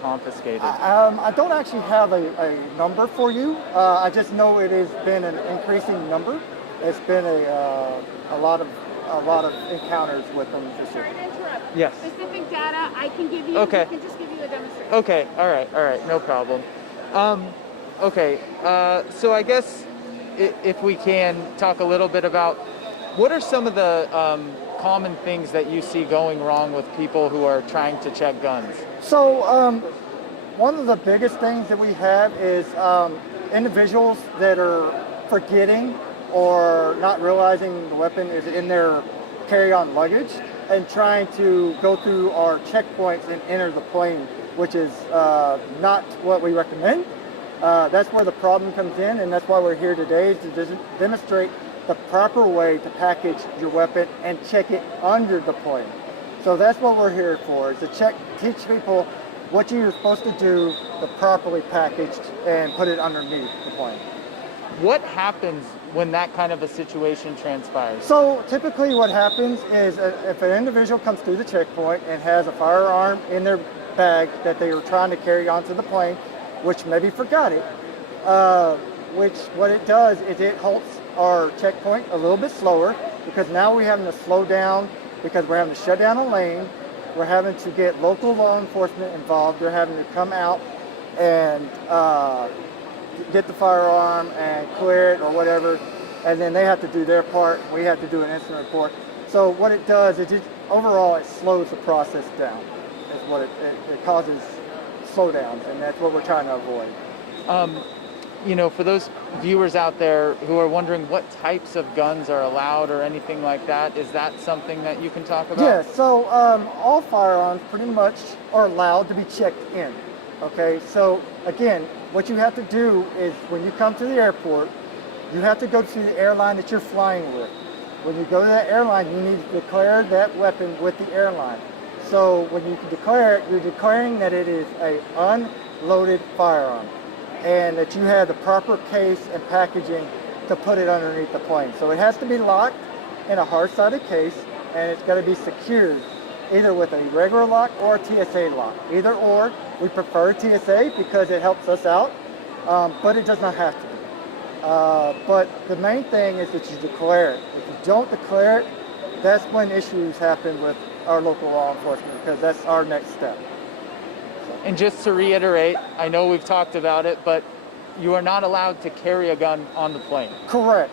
confiscated? I don't actually have a number for you. I just know it has been an increasing number. It's been a lot of encounters with them this year. Sorry to interrupt. Yes. Specific data I can give you. Okay. I can just give you a demonstration. Okay, all right, no problem. Okay, so I guess if we can talk a little bit about what are some of the common things that you see going wrong with people who are trying to check guns? So one of the biggest things that we have is individuals that are forgetting or not realizing the weapon is in their carry-on luggage and trying to go through our checkpoints and enter the plane, which is not what we recommend. That's where the problem comes in, and that's why we're here today, to demonstrate the proper way to package your weapon and check it under the plane. So that's what we're here for, is to teach people what you're supposed to do to properly packaged and put it underneath the plane. What happens when that kind of a situation transpires? So typically what happens is if an individual comes through the checkpoint and has a firearm in their bag that they were trying to carry onto the plane, which maybe forgot it, which what it does is it halts our checkpoint a little bit slower, because now we're having to slow down because we're having to shut down a lane. We're having to get local law enforcement involved. They're having to come out and get the firearm and clear it or whatever, and then they have to do their part. We have to do an incident report. So what it does is overall it slows the process down. Is what it causes slowdowns, and that's what we're trying to avoid. You know, for those viewers out there who are wondering what types of guns are allowed or anything like that, is that something that you can talk about? Yeah, so all firearms pretty much are allowed to be checked in. Okay, so again, what you have to do is when you come to the airport, you have to go to the airline that you're flying with. When you go to that airline, you need to declare that weapon with the airline. So when you declare it, you're declaring that it is an unloaded firearm and that you have the proper case and packaging to put it underneath the plane. So it has to be locked in a hard-sided case, and it's got to be secured either with a regular lock or a TSA lock. Either or. We prefer TSA because it helps us out, but it does not have to be. But the main thing is that you declare it. If you don't declare it, that's when issues happen with our local law enforcement, because that's our next step. And just to reiterate, I know we've talked about it, but you are not allowed to carry a gun on the plane. Correct.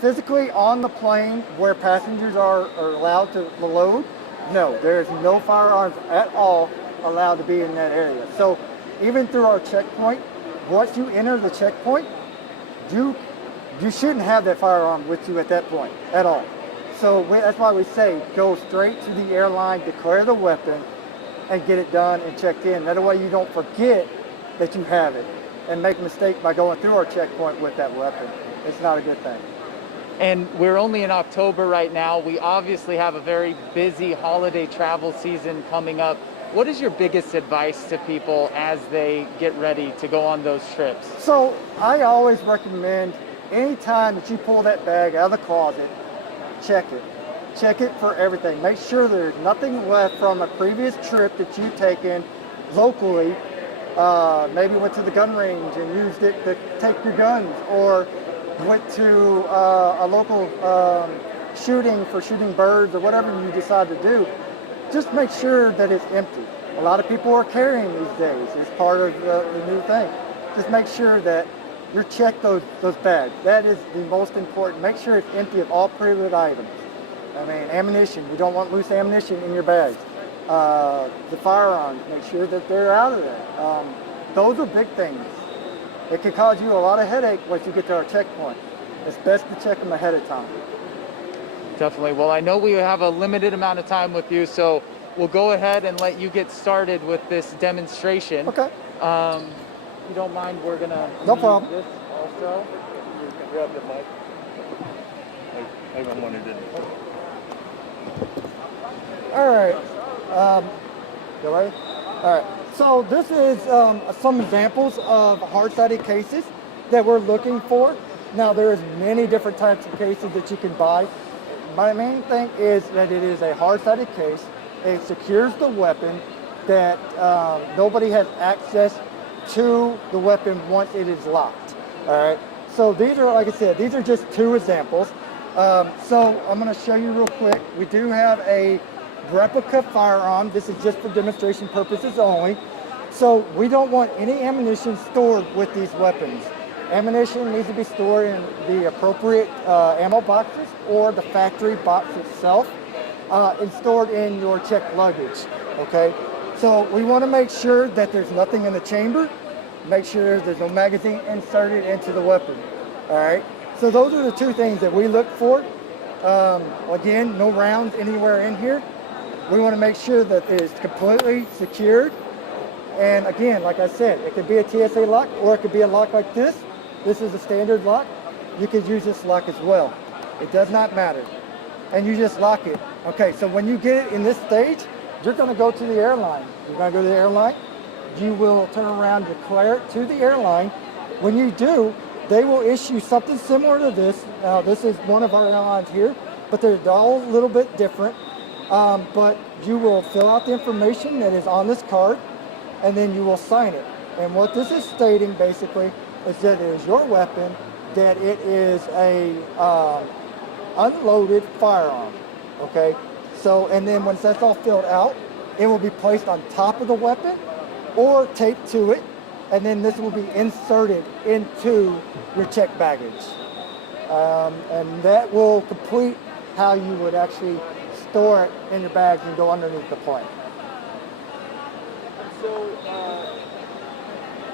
Physically on the plane where passengers are allowed to load, no, there is no firearms at all allowed to be in that area. So even through our checkpoint, once you enter the checkpoint, you shouldn't have that firearm with you at that point at all. So that's why we say go straight to the airline, declare the weapon, and get it done and checked in. That way you don't forget that you have it and make a mistake by going through our checkpoint with that weapon. It's not a good thing. And we're only in October right now. We obviously have a very busy holiday travel season coming up. What is your biggest advice to people as they get ready to go on those trips? So I always recommend anytime that you pull that bag out of the closet, check it. Check it for everything. Make sure there's nothing left from a previous trip that you've taken locally. Maybe went to the gun range and used it to take your guns, or went to a local shooting for shooting birds, or whatever you decide to do. Just make sure that it's empty. A lot of people are carrying these days. It's part of the new thing. Just make sure that you check those bags. That is the most important. Make sure it's empty of all prohibited items. I mean, ammunition. You don't want loose ammunition in your bags. The firearms, make sure that they're out of there. Those are big things. It can cause you a lot of headache once you get to our checkpoint. It's best to check them ahead of time. Definitely. Well, I know we have a limited amount of time with you, so we'll go ahead and let you get started with this demonstration. Okay. If you don't mind, we're gonna No problem. this also. You can grab the mic. I'm one who didn't. All right. You ready? All right. So this is some examples of hard-sided cases that we're looking for. Now there's many different types of cases that you can buy. My main thing is that it is a hard-sided case. It secures the weapon. that nobody has access to the weapon once it is locked. All right. So these are, like I said, these are just two examples. So I'm going to show you real quick. We do have a replica firearm. This is just for demonstration purposes only. So we don't want any ammunition stored with these weapons. Ammunition needs to be stored in the appropriate ammo boxes or the factory box itself and stored in your checked luggage, okay? So we want to make sure that there's nothing in the chamber, make sure there's no magazine inserted into the weapon, all right? So those are the two things that we look for. Again, no rounds anywhere in here. We want to make sure that it is completely secured. And again, like I said, it could be a TSA lock or it could be a lock like this. This is a standard lock. You could use this lock as well. It does not matter. And you just lock it. Okay, so when you get it in this stage, you're going to go to the airline. You're going to go to the airline. You will turn around, declare it to the airline. When you do, they will issue something similar to this. Now, this is one of our airlines here, but they're all a little bit different. But you will fill out the information that is on this card, and then you will sign it. And what this is stating basically is that it is your weapon, that it is a unloaded firearm, okay? So, and then once that's all filled out, it will be placed on top of the weapon or taped to it, and then this will be inserted into your checked baggage. And that will complete how you would actually store it in your bags and go underneath the plane. So,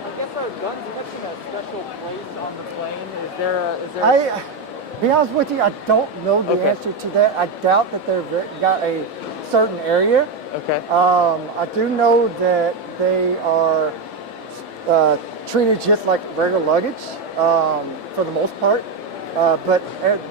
I guess our guns much in a special place on the plane. Is there? Be honest with you, I don't know the answer to that. I doubt that they've got a certain area. Okay. I do know that they are treated just like regular luggage for the most part. But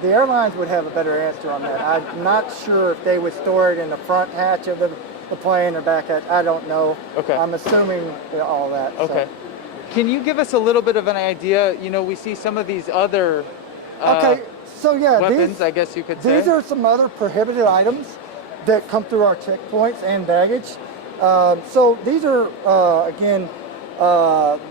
the airlines would have a better answer on that. I'm not sure if they would store it in the front hatch of the plane or back hatch. I don't know. Okay. I'm assuming all that. Okay. So. Can you give us a little bit of an idea? You know, we see some of these other so yeah, weapons, I guess you could say. These are some other prohibited items that come through our checkpoints and baggage. So these are, again,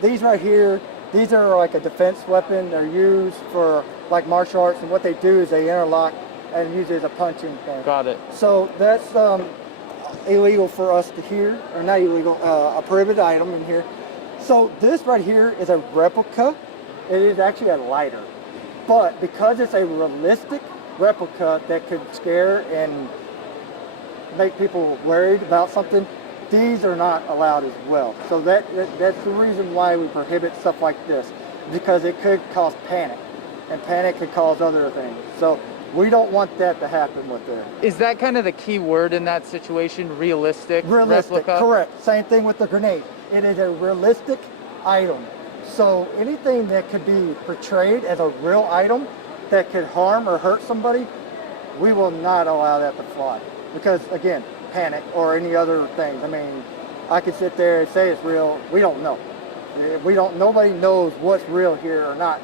these right here, these are like a defense weapon. They're used for like martial arts, and what they do is they interlock and use it as a punching thing. Got it. So that's illegal for us to hear, or not illegal, a prohibited item in here. So this right here is a replica. It is actually a lighter. But because it's a realistic replica that could scare and make people worried about something, these are not allowed as well. So that's the reason why we prohibit stuff like this, because it could cause panic, and panic could cause other things. So we don't want that to happen with it. Is that kind of the key word in that situation? Realistic? Realistic, replica? correct. Same thing with the grenade. It is a realistic item. So anything that could be portrayed as a real item that could harm or hurt somebody, we will not allow that to fly. Because again, panic or any other things. I mean, I could sit there and say it's real. We don't know. Nobody knows what's real here or not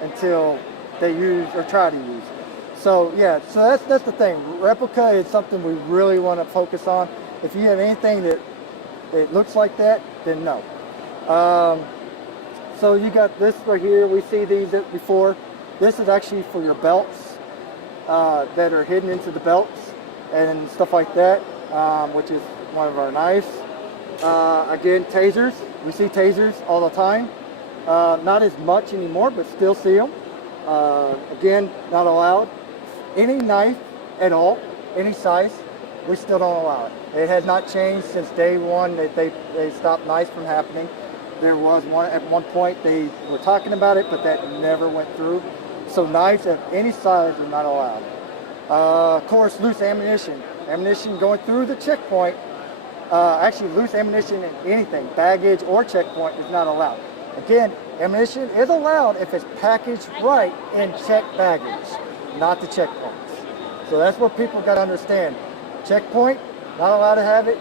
until they use or try to use it. So yeah, so that's the thing. Replica is something we really want to focus on. If you have anything that it looks like that, then no. So you got this right here. We see these before. This is actually for your belts that are hidden into the belts and stuff like that, which is one of our knives. Again, tasers. We see tasers all the time. Not as much anymore, but still see them. Again, not allowed. Any knife at all, any size, we still don't allow it. It has not changed since day one that they stopped knives from happening. There was one at one point, they were talking about it, but that never went through. So knives of any size are not allowed. Of course, loose ammunition. Ammunition going through the checkpoint, actually loose ammunition in anything, baggage or checkpoint, is not allowed. Again, ammunition is allowed if it's packaged right in checked baggage, not the checkpoints. So that's what people got to understand. Checkpoint, not allowed to have it.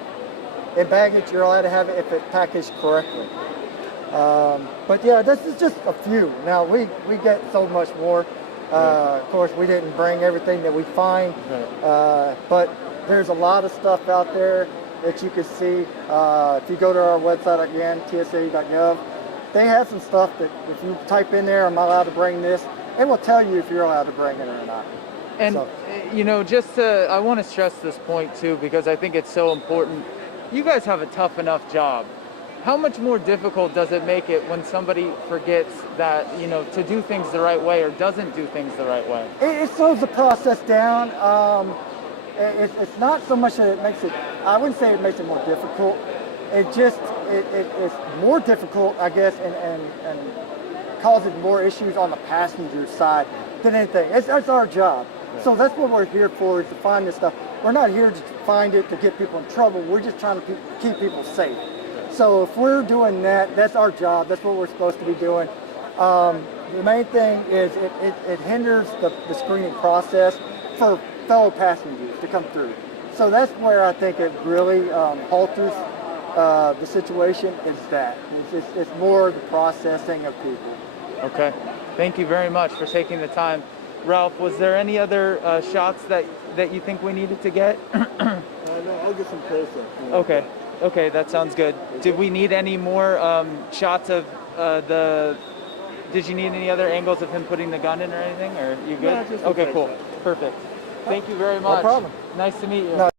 In baggage, you're allowed to have it if it's packaged correctly. But yeah, this is just a few. Now we get so much more. Of course, we didn't bring everything that we find, but there's a lot of stuff out there. that you can see. If you go to our website again, tsa.gov, they have some stuff that if you type in there, "I'm not allowed to bring this," it will tell you if you're allowed to bring it or not. And So- you know, I want to stress this point too, because I think it's so important. You guys have a tough enough job. How much more difficult does it make it when somebody forgets that, you know, to do things the right way or doesn't do things the right way? It slows the process down. It's not so much that it makes it, I wouldn't say it makes it more difficult. It's more difficult, I guess, and causes more issues on the passenger side than anything. That's our job. So that's what we're here for, is to find this stuff. We're not here to find it to get people in trouble. We're just trying to keep people safe. So if we're doing that, that's our job. That's what we're supposed to be doing. The main thing is it hinders the screening process for fellow passengers to come through. So that's where I think it really alters the situation, is that. It's more the processing of people. Okay. Thank you very much for taking the time. Ralph, was there any other shots that you think we needed to get? No, I'll get some closer. Okay. Okay, that sounds good. Did we need any more shots of did you need any other angles of him putting the gun in or anything, or you good? No, just Okay, the cool. face shot. Perfect. Thank you very much. problem. Nice to meet you. No,